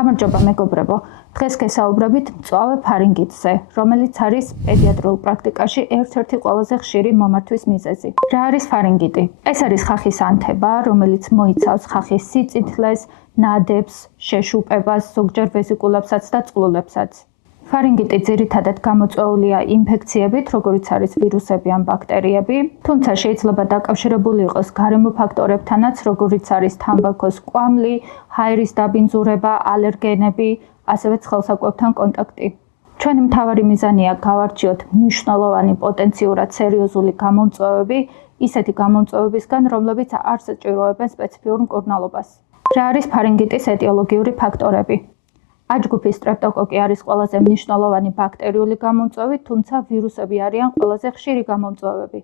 გამარჯობა მეგობრებო, დღეს გესაუბრებით მწვავე ფარინგიტზე, რომელიც არის პედიატრიულ პრაქტიკაში ერთ-ერთი ყველაზე ხშირი მომართვის მიზეზი. რა არის ფარინგიტი? ეს არის ხახის ანთება, რომელიც მოიცავს ხახის სიწითლეს, ნადებს, შეშუპებას, ზოგჯერ ვეზიკულებსაც და წყლულებსაც. ფარინგიტი ძირითადად გამოწვეულია ინფექციებით, როგორიც არის ვირუსები ან ბაქტერიები, თუმცა შეიძლება დაკავშირებული იყოს გარემო ფაქტორებთანაც, როგორიც არის თამბაქოს კვამლი, ჰაერის დაბინძურება, ალერგენები, ასევე ცხელსაკვებთან კონტაქტი. ჩვენი მთავარი მიზანია გავარჩიოთ მნიშვნელოვანი პოტენციურად სერიოზული გამომწვევები, ისეთი გამომწვევებისგან, რომლებიც არ საჭიროებენ სპეციფიურ მკურნალობას. რა არის ფარინგიტის ეტიოლოგიური ფაქტორები? აჯგუფის სტრეპტოკოკი არის ყველაზე მნიშვნელოვანი ბაქტერიული გამომწვევი, თუმცა ვირუსები არიან ყველაზე ხშირი გამომწვევები.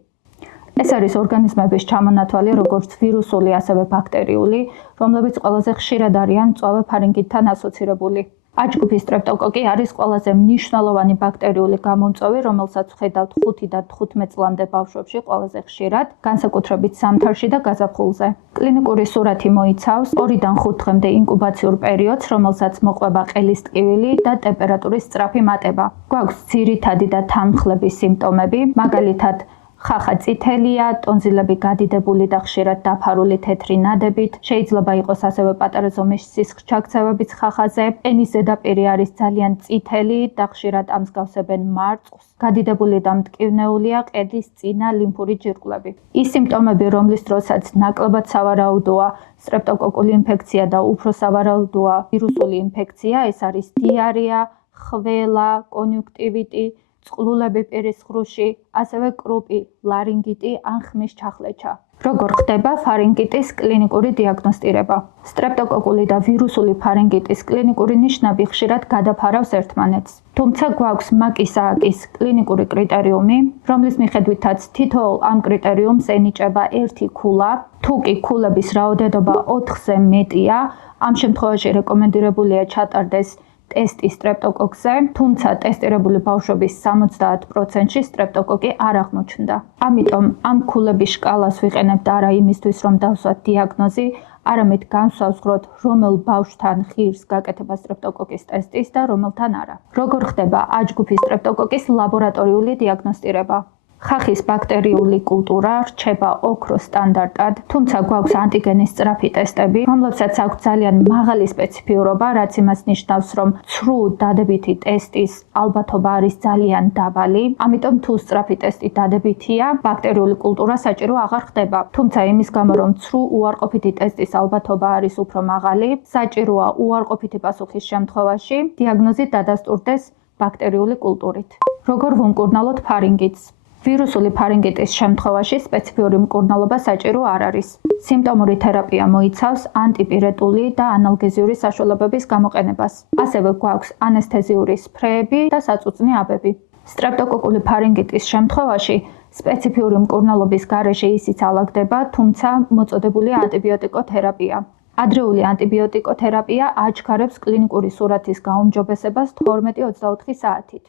ეს არის ორგანიზმების ჩამონათვალი, როგორც ვირუსული, ასევე ბაქტერიული, რომლებიც ყველაზე ხშირად არიან მწვავე ფარინგიტთან ასოცირებული. აჯგუფის სტრეპტოკოკი არის ყველაზე მნიშვნელოვანი ბაქტერიული გამომწვევი, რომელსაც ვხედავთ 5 და 15 წლამდე ბავშვებში ყველაზე ხშირად, განსაკუთრებით ზამთარში და გაზაფხულზე. კლინიკური სურათი მოიცავს 2-დან 5 დღემდე ინკუბაციურ პერიოდს, რომელსაც მოყვება ყელის ტკივილი და ტემპერატურის სწრაფი მატება. გვაქვს ძირითადი და თანმხლები სიმპტომები, მაგალითად ხახა წითელია, ტონზილები გადიდებული და ხშირად დაფარული თეთრი ნადებით, შეიძლება იყოს ასევე პატარა ზომის სისხლჩაქცევებიც ხახაზე, ენის ზედაპირი არის ძალიან წითელი და ხშირად ამსგავსებენ მარწყვს, გადიდებული და მტკივნეულია ყელის წინა ლიმფური ჯირკვლები. ის სიმპტომები, რომლის დროსაც ნაკლებად სავარაუდოა სტრეპტოკოკული ინფექცია და უფრო სავარაუდოა ვირუსული ინფექცია, ეს არის დიარეა, ხველა, კონიუნქტივიტი, წყლულები პირის ღრუში, ასევე კრუპი, ლარინგიტი ან ხმის ჩახლეჩა. როგორ ხდება ფარინგიტის კლინიკური დიაგნოსტირება? სტრეპტოკოკული და ვირუსული ფარინგიტის კლინიკური ნიშნები ხშირად გადაფარავს ერთმანეთს. თუმცა გვაქვს MAC-ის კლინიკური კრიტერიუმი, რომლის მიხედვითაც თითოეულ ამ კრიტერიუმს ენიჭება ერთი ქულა, თუ კი ქულების რაოდენობა 4-ზე მეტია, ამ შემთხვევაში რეკომენდირებულია ჩატარდეს ტესტი სტრეპტოკოკზე, თუმცა ტესტირებული ბავშვების 70%-ში სტრეპტოკოკი არ აღმოჩნდა. ამიტომ ამ ქულების შკალას ვიყენებთ არა იმისთვის, რომ დავსვათ დიაგნოზი, არამედ განსაზღვროთ, რომელ ბავშვთან ღირს გაკეთება სტრეპტოკოკის ტესტის და რომელთან არა. როგორ ხდება აჯგუფის სტრეპტოკოკის ლაბორატორიული დიაგნოსტირება? ხახის ბაქტერიული კულტურა რჩება ოქროს სტანდარტად, თუმცა გვაქვს ანტიგენის სწრაფი ტესტები, რომლებსაც აქვს ძალიან მაღალი სპეციფიურობა, რაც იმას ნიშნავს, რომ ცრუ დადებითი ტესტის ალბათობა არის ძალიან დაბალი, ამიტომ თუ სწრაფი ტესტი დადებითია, ბაქტერიული კულტურა საჭირო აღარ ხდება. თუმცა იმის გამო, რომ ცრუ უარყოფითი ტესტის ალბათობა არის უფრო მაღალი, საჭიროა უარყოფითი პასუხის შემთხვევაში დიაგნოზი დადასტურდეს ბაქტერიული კულტურით. როგორ ვუმკურნალოთ ფარინგიტს? ვირუსული ფარინგიტის შემთხვევაში სპეციფიური მკურნალობა საჭირო არ არის. სიმპტომური თერაპია მოიცავს ანტიპირეტული და ანალგეზიური საშუალებების გამოყენებას. ასევე გვაქვს ანესთეზიური სპრეები და საწუწნი აბები. სტრეპტოკოკული ფარინგიტის შემთხვევაში სპეციფიური მკურნალობის გარეშე ისიც ალაგდება, თუმცა მოწოდებულია ანტიბიოტიკოთერაპია. ადრეული ანტიბიოტიკოთერაპია აჩქარებს კლინიკური სურათის გაუმჯობესებას 12-24 საათით.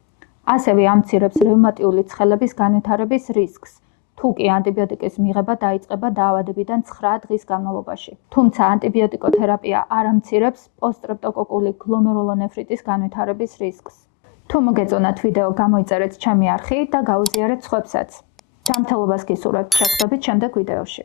ასევე ამცირებს რევმატიული ცხელების განვითარების რისკს, თუ კი ანტიბიოტიკის მიღება დაიწყება დაავადებიდან 9 დღის განმავლობაში. თუმცა ანტიბიოტიკოთერაპია არ ამცირებს პოსტსტრეპტოკოკული გლომერულონეფრიტის განვითარების რისკს. თუ მოგეწონათ ვიდეო, გამოიწერეთ ჩემი არხი და გაუზიარეთ სხვებსაც. ჯანმრთელობას გისურვებთ, შევხვდებით შემდეგ ვიდეოში.